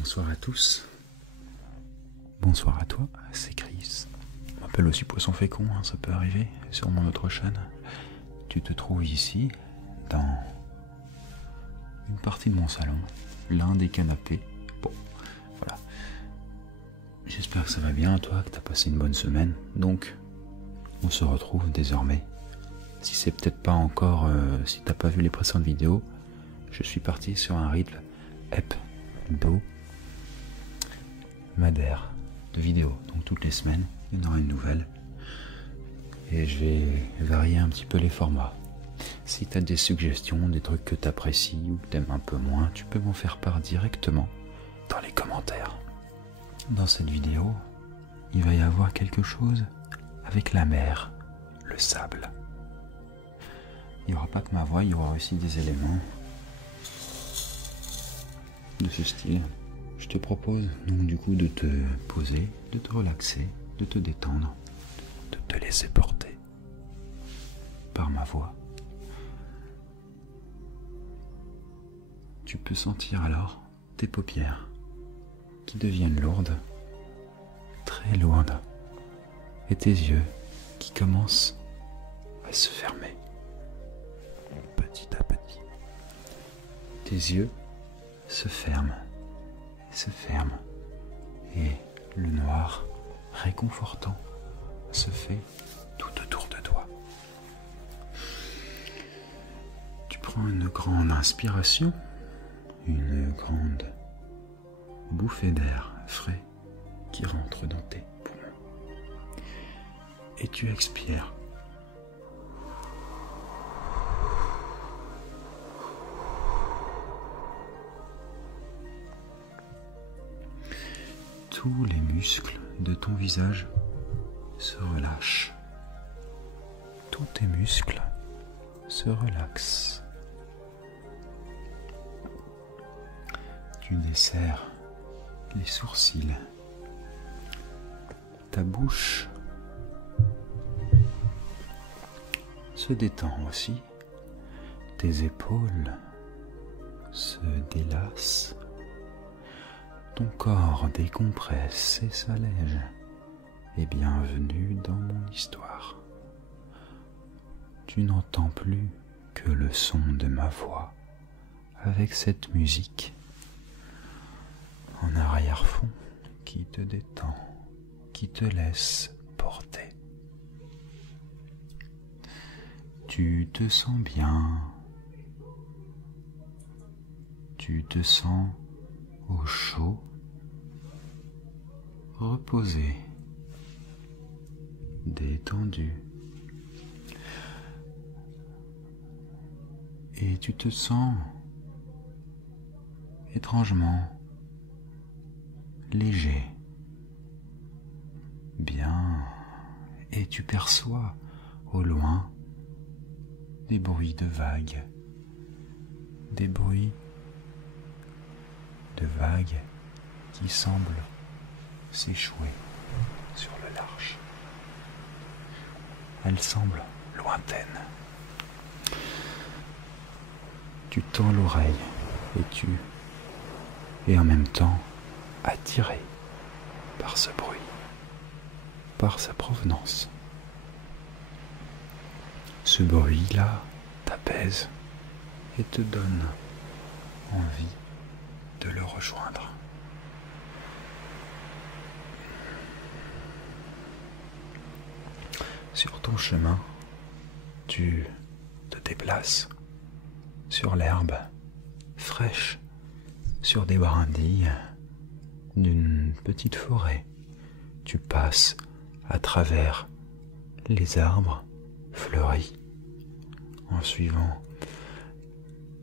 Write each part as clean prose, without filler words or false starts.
Bonsoir à tous. Bonsoir à toi, c'est Chris. On m'appelle aussi Poisson Fécond, hein, ça peut arriver, sur mon autre chaîne. Tu te trouves ici, dans une partie de mon salon, l'un des canapés. Bon, voilà. J'espère que ça va bien, toi, que tu as passé une bonne semaine. Donc, on se retrouve désormais. Si c'est peut-être pas encore, si t'as pas vu les précédentes vidéos, je suis parti sur un rythme hebdomadaire de vidéos. Donc toutes les semaines, il y en aura une nouvelle. Et je vais varier un petit peu les formats. Si tu as des suggestions, des trucs que tu apprécies ou que tu aimes un peu moins, tu peux m'en faire part directement dans les commentaires. Dans cette vidéo, il va y avoir quelque chose avec la mer, le sable. Il n'y aura pas que ma voix, il y aura aussi des éléments de ce style. Je te propose donc du coup de te poser, de te relaxer, de te détendre, de te laisser porter par ma voix. Tu peux sentir alors tes paupières qui deviennent lourdes, très lourdes, et tes yeux qui commencent à se fermer petit à petit. Tes yeux se ferment, et le noir réconfortant se fait tout autour de toi. Tu prends une grande inspiration, une grande bouffée d'air frais qui rentre dans tes poumons, et tu expires. Tous les muscles de ton visage se relâchent. Tous tes muscles se relaxent. Tu desserres les sourcils. Ta bouche se détend aussi. Tes épaules se délassent. Ton corps décompresse et s'allège. Et bienvenue dans mon histoire. Tu n'entends plus que le son de ma voix avec cette musique en arrière-fond qui te détend, qui te laisse porter. Tu te sens bien. Tu te sens au chaud, reposé, détendu, et tu te sens étrangement léger, bien, et tu perçois au loin des bruits de vagues, des bruits de vagues qui semblent s'échouer sur le large. Elles semblent lointaines. Tu tends l'oreille et tu es en même temps attiré par ce bruit, par sa provenance. Ce bruit-là t'apaise et te donne envie de le rejoindre. Sur ton chemin, tu te déplaces sur l'herbe fraîche, sur des brindilles d'une petite forêt. Tu passes à travers les arbres fleuris en suivant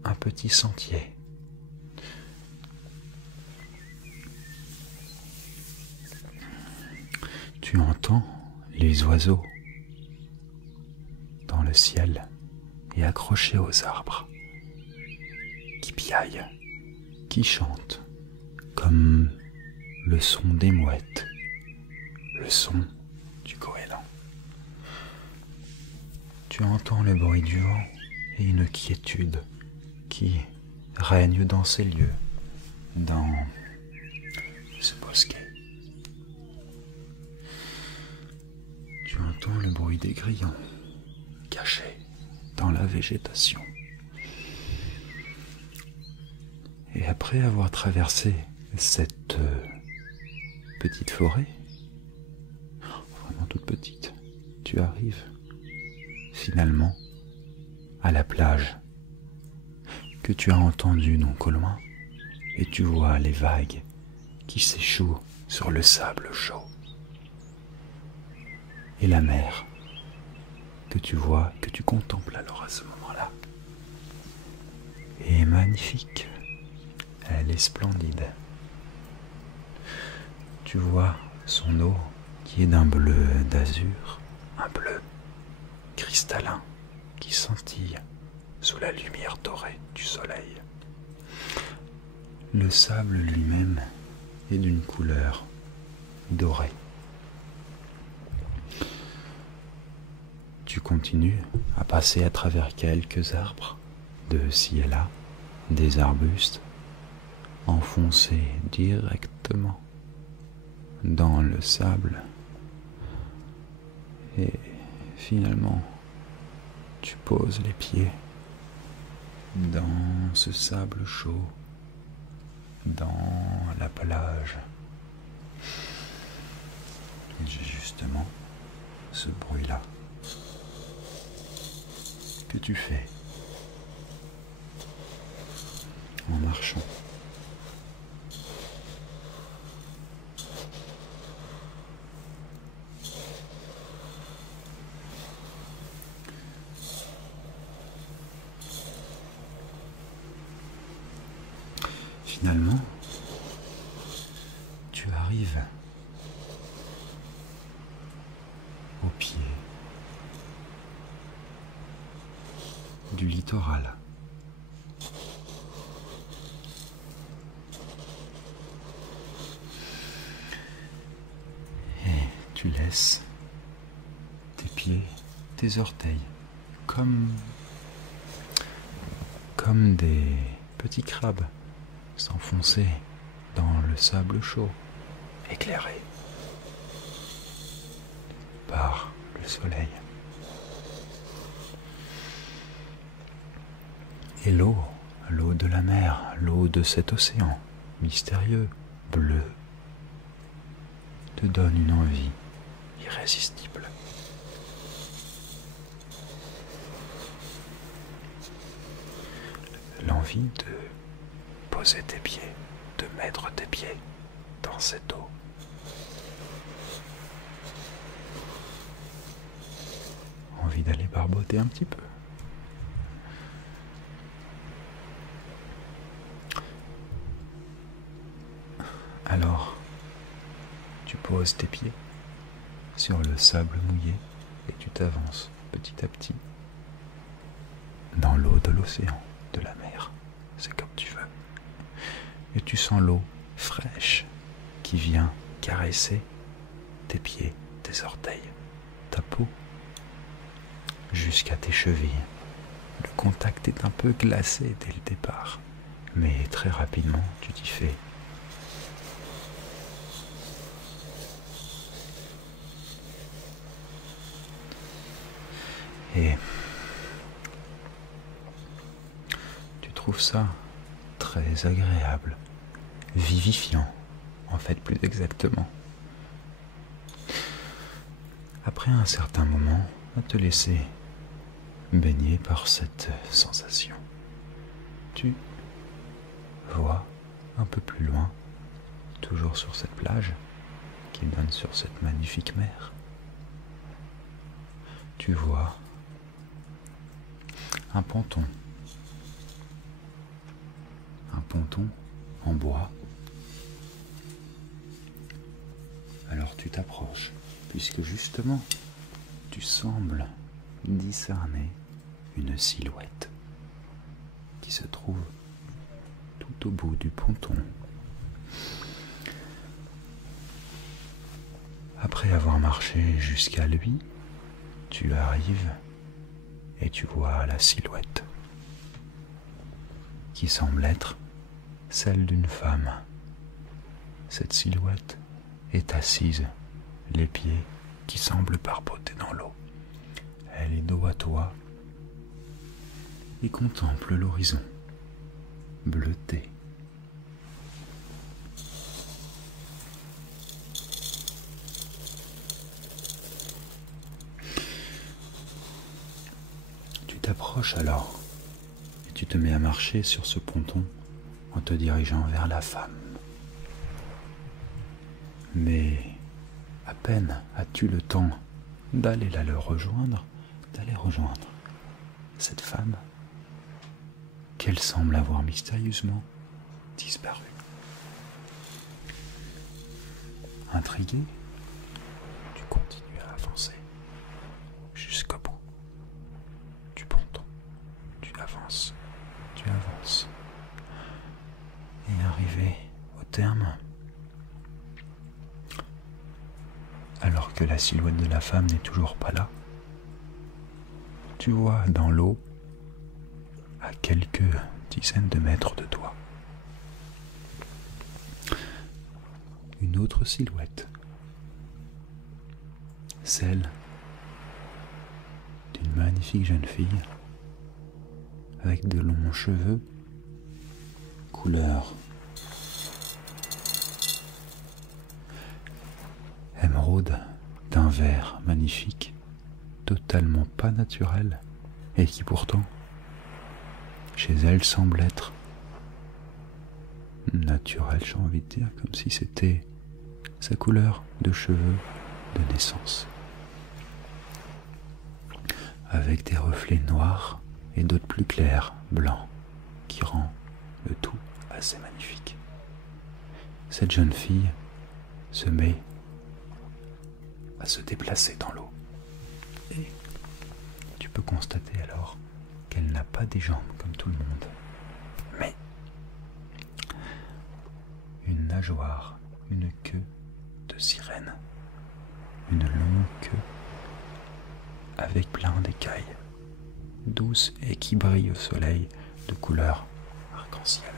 un petit sentier. Tu entends les oiseaux dans le ciel et accrochés aux arbres, qui piaillent, qui chantent, comme le son des mouettes, le son du goéland. Tu entends le bruit du vent et une quiétude qui règne dans ces lieux, dans entends le bruit des grillons, cachés dans la végétation. Et après avoir traversé cette petite forêt, vraiment toute petite, tu arrives finalement à la plage que tu as entendue donc au loin, et tu vois les vagues qui s'échouent sur le sable chaud. Et la mer que tu vois, que tu contemples alors à ce moment-là, est magnifique. Elle est splendide. Tu vois son eau qui est d'un bleu d'azur, un bleu cristallin qui scintille sous la lumière dorée du soleil. Le sable lui-même est d'une couleur dorée. Tu continues à passer à travers quelques arbres, de ci et là, des arbustes, enfoncés directement dans le sable. Et finalement, tu poses les pieds dans ce sable chaud, dans la plage. Et j'ai justement ce bruit-là que tu fais en marchant. Finalement, tu arrives au pied du littoral. Et tu laisses tes pieds, tes orteils, comme des petits crabes s'enfoncer dans le sable chaud, éclairé par le soleil. Et l'eau de la mer, l'eau de cet océan mystérieux, bleu, te donne une envie irrésistible. L'envie de poser tes pieds, de mettre tes pieds dans cette eau. Envie d'aller barboter un petit peu. Alors, tu poses tes pieds sur le sable mouillé et tu t'avances petit à petit dans l'eau de l'océan, de la mer. C'est comme tu veux. Et tu sens l'eau fraîche qui vient caresser tes pieds, tes orteils, ta peau, jusqu'à tes chevilles. Le contact est un peu glacé dès le départ, mais très rapidement tu t'y fais. Et tu trouves ça très agréable, vivifiant, en fait plus exactement. Après un certain moment, à te laisser baigner par cette sensation, tu vois un peu plus loin, toujours sur cette plage qui donne sur cette magnifique mer, tu vois un ponton en bois. Alors tu t'approches, puisque justement tu sembles discerner une silhouette qui se trouve tout au bout du ponton. Après avoir marché jusqu'à lui, tu arrives et tu vois la silhouette qui semble être celle d'une femme. Cette silhouette est assise, les pieds qui semble barboter dans l'eau. Elle est dos à toi et contemple l'horizon bleuté. Tu t'approches alors et tu te mets à marcher sur ce ponton en te dirigeant vers la femme. Mais à peine as-tu le temps d'aller rejoindre cette femme qu'elle semble avoir mystérieusement disparu. Intrigué, tu continues à avancer jusqu'au bout du ponton. Tu avances. Et arrivé au terme, alors que la silhouette de la femme n'est toujours pas là, tu vois dans l'eau, à quelques dizaines de mètres de toi, une autre silhouette, celle d'une magnifique jeune fille avec de longs cheveux couleur émeraude, d'un vert magnifique, totalement pas naturel, et qui pourtant, chez elle, semble être naturel, j'ai envie de dire, comme si c'était sa couleur de cheveux de naissance, avec des reflets noirs et d'autres plus clairs, blancs, qui rend le tout assez magnifique. Cette jeune fille se met à se déplacer dans l'eau. Et tu peux constater alors qu'elle n'a pas des jambes comme tout le monde, mais une nageoire, une queue de sirène, une longue queue avec plein d'écailles, douces et qui brillent au soleil de couleur arc-en-ciel.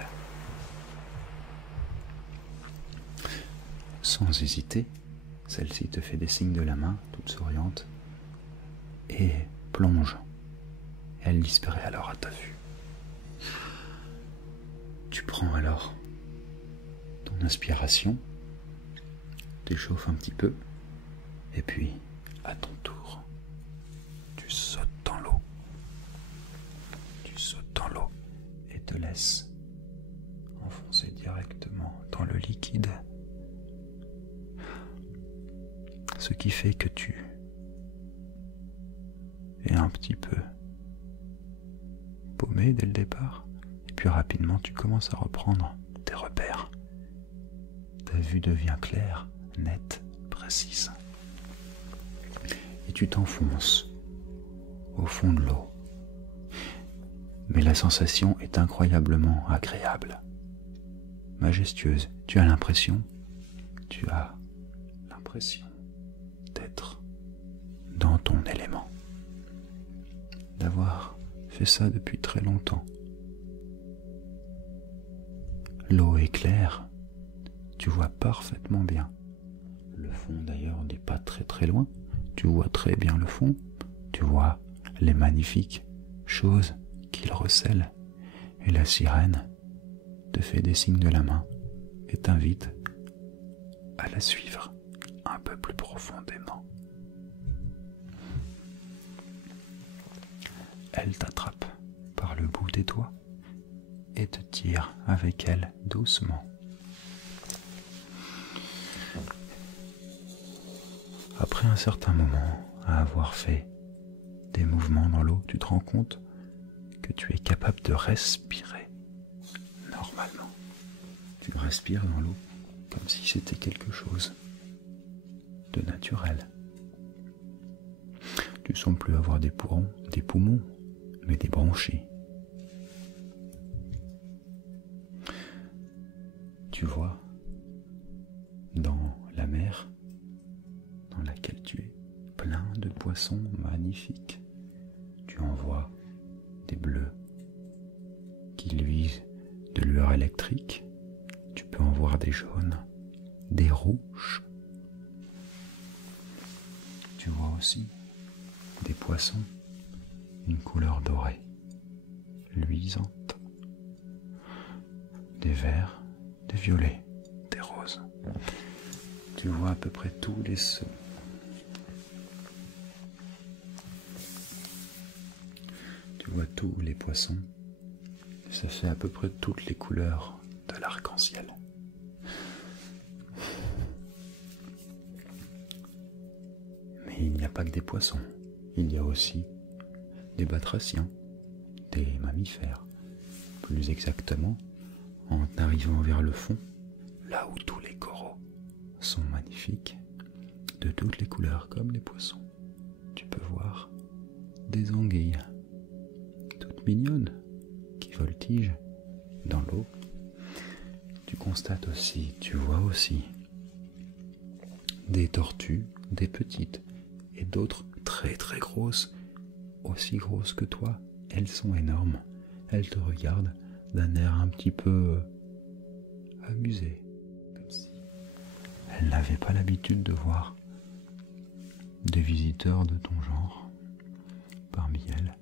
Sans hésiter, celle-ci te fait des signes de la main, toute souriante, et plonge. Elle disparaît alors à ta vue. Tu prends alors ton inspiration, t'échauffes un petit peu, et puis, à ton tour, tu sautes dans l'eau. Tu sautes dans l'eau et te laisses enfoncer directement dans le liquide. Ce qui fait que tu es un petit peu paumé dès le départ, et puis rapidement tu commences à reprendre tes repères. Ta vue devient claire, nette, précise. Et tu t'enfonces au fond de l'eau. Mais la sensation est incroyablement agréable, majestueuse. Tu as l'impression d'être dans ton élément, d'avoir fait ça depuis très longtemps. L'eau est claire, tu vois parfaitement bien. Le fond d'ailleurs n'est pas très très loin, tu vois très bien le fond, tu vois les magnifiques choses qu'il recèle, et la sirène te fait des signes de la main et t'invite à la suivre un peu plus profondément. Elle t'attrape par le bout des doigts et te tire avec elle doucement. Après un certain moment à avoir fait des mouvements dans l'eau, tu te rends compte que tu es capable de respirer normalement. Tu respires dans l'eau comme si c'était quelque chose de naturel. Tu ne sens plus avoir des poumons, mais des bronchies. Tu vois, dans la mer dans laquelle tu es, plein de poissons magnifiques. Tu en vois des bleus qui luisent de lueur électrique. Tu peux en voir des jaunes, des rouges. Tu vois aussi des poissons, une couleur dorée, luisante, des verts, des violets, des roses. Tu vois à peu près tous les sons. Tu vois tous les poissons. Ça fait à peu près toutes les couleurs de l'arc-en-ciel. Mais il n'y a pas que des poissons. Il y a aussi des batraciens, des mammifères. Plus exactement, en arrivant vers le fond, là où tous les coraux sont magnifiques, de toutes les couleurs comme les poissons, tu peux voir des anguilles, toutes mignonnes, qui voltigent dans l'eau. Tu constates aussi, tu vois aussi des tortues, des petites et d'autres très très grosses, aussi grosses que toi. Elles sont énormes. Elles te regardent d'un air un petit peu amusé, comme si elles n'avaient pas l'habitude de voir des visiteurs de ton genre parmi elles,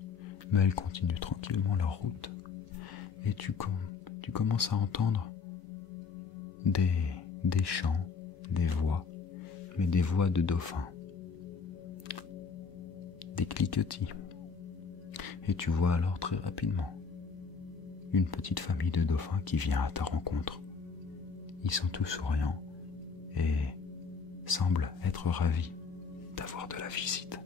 mais elles continuent tranquillement leur route. Et tu commences à entendre des chants, des voix, mais des voix de dauphins, des cliquetis. Et tu vois alors très rapidement une petite famille de dauphins qui vient à ta rencontre. Ils sont tous souriants et semblent être ravis d'avoir de la visite.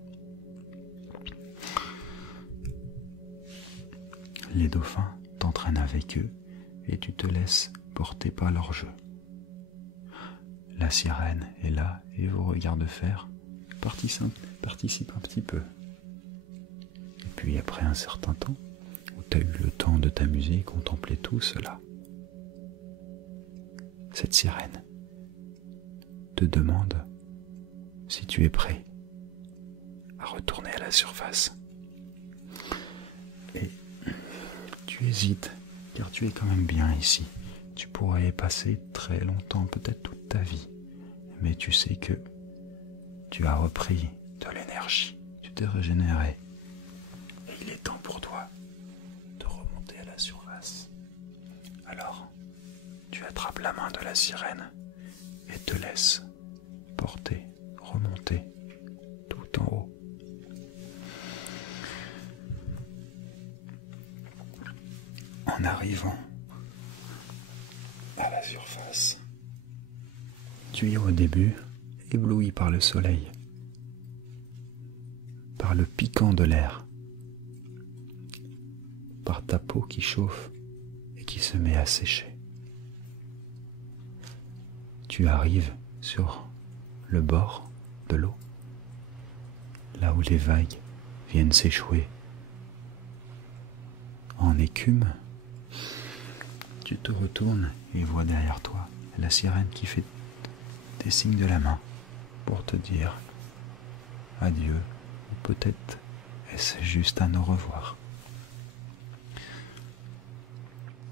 Les dauphins t'entraînent avec eux et tu te laisses porter par leur jeu. La sirène est là et vos regards de fer participent un petit peu. Et puis après un certain temps, où tu as eu le temps de t'amuser et contempler tout cela, cette sirène te demande si tu es prêt à retourner à la surface. Et tu hésites, car tu es quand même bien ici. Tu pourrais y passer très longtemps, peut-être toute ta vie. Mais tu sais que tu as repris de l'énergie, tu t'es régénéré. Et il est temps pour toi de remonter à la surface. Alors, tu attrapes la main de la sirène et te laisses porter, remonter tout en haut. En arrivant à la surface, tu es au début ébloui par le soleil, par le piquant de l'air, par ta peau qui chauffe et qui se met à sécher. Tu arrives sur le bord de l'eau, là où les vagues viennent s'échouer en écume. Tu te retournes et vois derrière toi la sirène qui fait des signes de la main pour te dire adieu, ou peut-être est-ce juste un au revoir.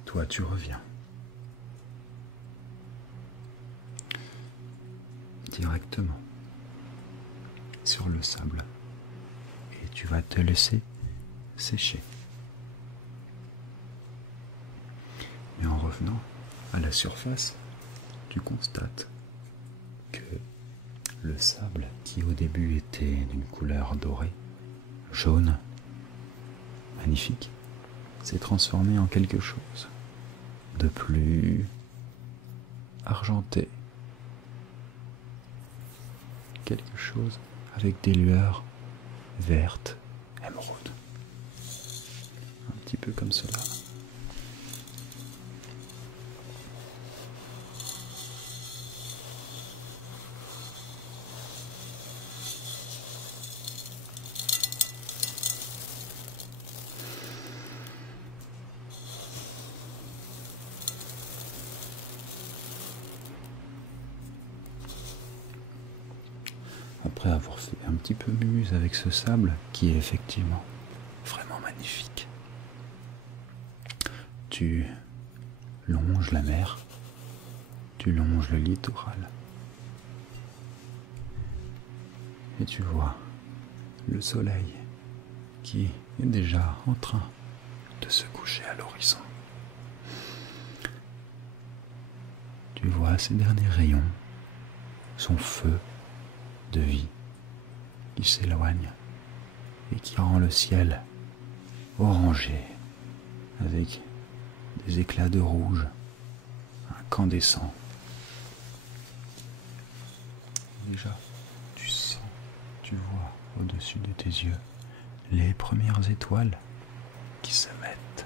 Toi, tu reviens directement sur le sable et tu vas te laisser sécher. Mais en revenant à la surface, tu constates que le sable, qui au début était d'une couleur dorée, jaune, magnifique, s'est transformé en quelque chose de plus argenté. Quelque chose avec des lueurs vertes, émeraudes. Un petit peu comme cela. Après avoir fait un petit peu muse avec ce sable, qui est effectivement vraiment magnifique, tu longes la mer, tu longes le littoral, Et tu vois le soleil qui est déjà en train de se coucher à l'horizon. Tu vois ces derniers rayons, son feu de vie qui s'éloigne et qui rend le ciel orangé avec des éclats de rouge incandescents. Déjà, tu vois au-dessus de tes yeux les premières étoiles qui se mettent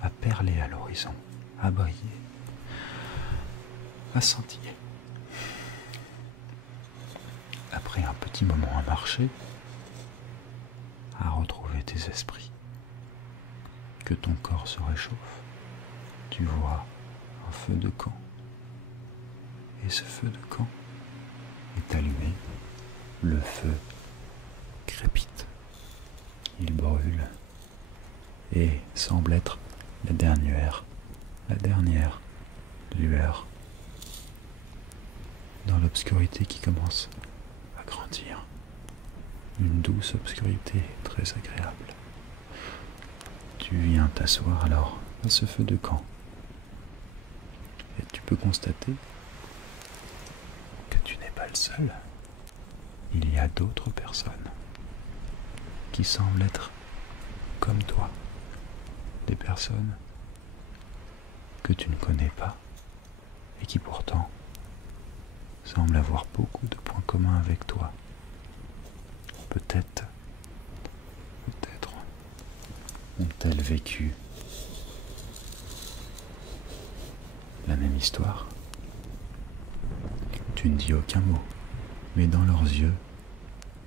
à perler à l'horizon, à briller, à scintiller. Après un petit moment à marcher, à retrouver tes esprits, que ton corps se réchauffe, tu vois un feu de camp. Et ce feu de camp est allumé, le feu crépite, il brûle et semble être la dernière lueur dans l'obscurité qui commence à grandir. Une douce obscurité très agréable. Tu viens t'asseoir alors à ce feu de camp et tu peux constater que tu n'es pas le seul. Il y a d'autres personnes qui semblent être comme toi, des personnes que tu ne connais pas et qui pourtant semblent avoir beaucoup de points communs avec toi. Peut-être ont-elles vécu la même histoire. Tu ne dis aucun mot, mais dans leurs yeux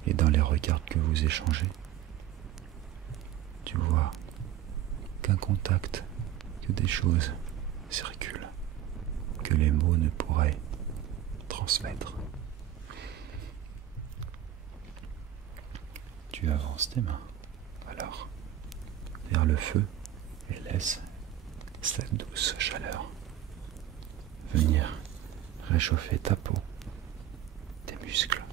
et dans les regards que vous échangez, tu vois qu'un contact, que des choses circulent, que les mots ne pourraient transmettre. Tu avances tes mains, alors, vers le feu et laisse cette douce chaleur venir réchauffer ta peau, tes muscles.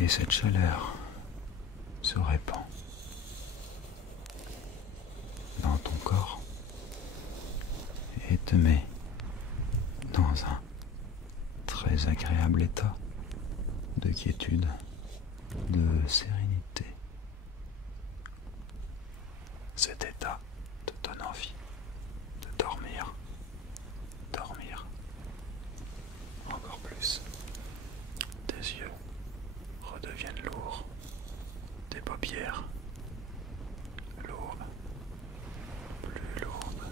Et cette chaleur se répand dans ton corps et te met dans un très agréable état de quiétude, de sérénité. Cet état te donne envie de dormir encore plus. Tes yeux redeviennent lourds, tes paupières lourdes, plus lourdes.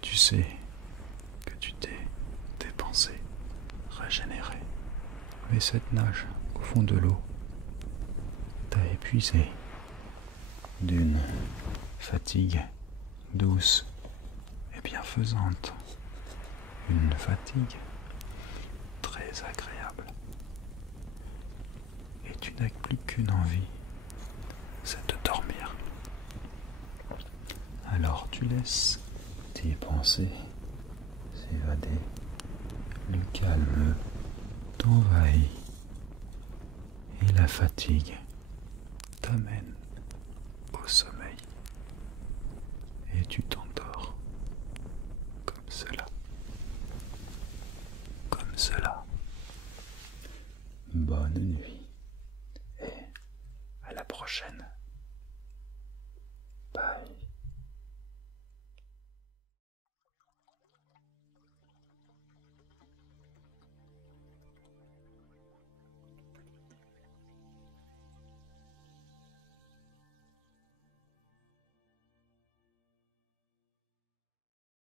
Tu sais que tu t'es dépensé, régénéré, mais cette nage au fond de l'eau t'a épuisé d'une fatigue douce et bienfaisante, une fatigue très agréable. Et tu n'as plus qu'une envie, c'est de dormir. Alors tu laisses tes pensées s'évader, le calme t'envahit et la fatigue t'amène au sommeil et tu t'endors comme cela. Bonne nuit et à la prochaine.